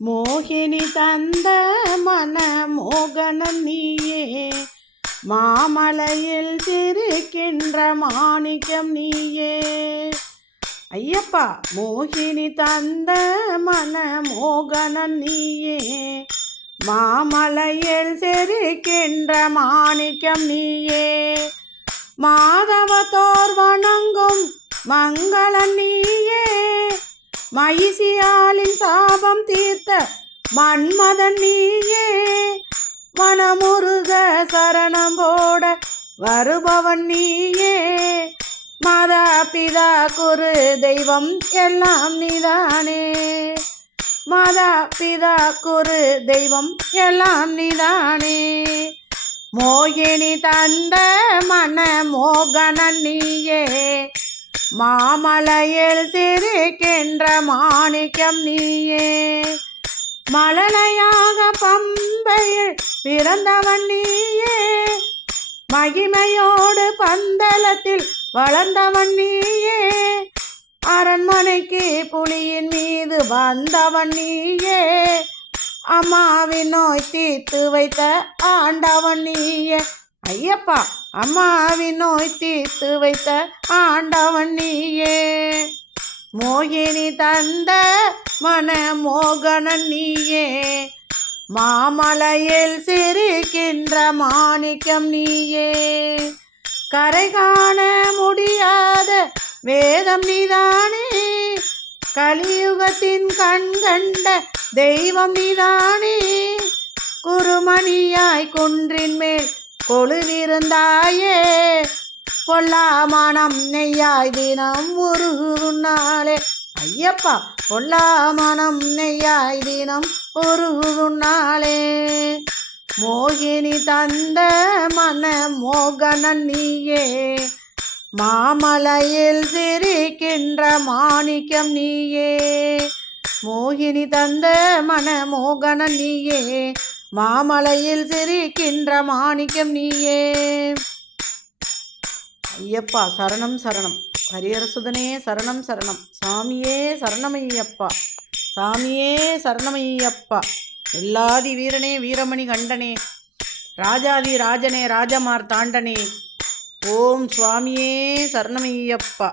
மோகினி தந்த மன மோகனன் நீயே, மாமலையில் சிரிக்கின்ற மாணிக்கம் நீயே. ஐயப்பா, மோகினி தந்த மன மோகனன் நீயே, மாமலையில் சிரிக்கின்ற மாணிக்கம் நீயே. மாதவத்தோர் வணங்கும் மங்களன் நீயே, மகிழ்ச்சியாலின் சாபம் தீர்த்த மன்மதன் நீயே. மனமுருக சரணம் போட வருபவன் நீயே, மாதா பிதா குரு தெய்வம் எல்லாம் நீதானே. மாதா பிதா குரு தெய்வம் எல்லாம் நீதானே. மோகினி தந்த மன மோகனன் நீயே, மாமலையில் சிரிக்கின்ற மாணிக்கம் நீயே. மழலையாக பம்பையில் பிறந்தவன் நீயே, மகிமையோடு பந்தலத்தில் வளர்ந்தவன் நீயே. அரண்மனைக்கு புலியின் மீது வந்தவன் நீயே, அம்மாவின் நோய் தீர்த்து வைத்த ஆண்டவன் நீயே. ஐயப்பா, அம்மாவின் நோய் தீர்த்து வைத்த ஆண்டவன் நீயே. மோகினி தந்த மன மோகனன் நீயே, மாமலையில் சிரிக்கின்ற மாணிக்கம் நீயே. கரை காண முடியாத வேதம் நீதானே, கலியுகத்தின் கண்கண்ட தெய்வம் நீதானே. குருமணியாய் குன்றின் மேல் கொழுவிருந்தாயே, பொல்லா மனம் நெய்யாய் தினம் உருகுதுன்னாலே. ஐயப்பா, பொல்லா மனம் நெய்யாய் தினம் உருகுதுன்னாலே. மோகினி தந்த மன மோகனன் நீயே, மாமலையில் சிரிக்கின்ற மாணிக்கம் நீயே. மோகினி தந்த மன மோகனன் நீயே, மாமலையில் சிரிக்கின்ற மாணிக்கம் நீயே. ஐயப்பா சரணம் சரணம், ஹரிஹரசுதனே சரணம் சரணம், சாமியே சரணமையப்பா, சாமியே சரணமையப்பா. எல்லாதி வீரனே வீரமணி கண்டனே, ராஜாதி ராஜனே ராஜமார் தாண்டனே, ஓம் சுவாமியே சரணமையப்பா.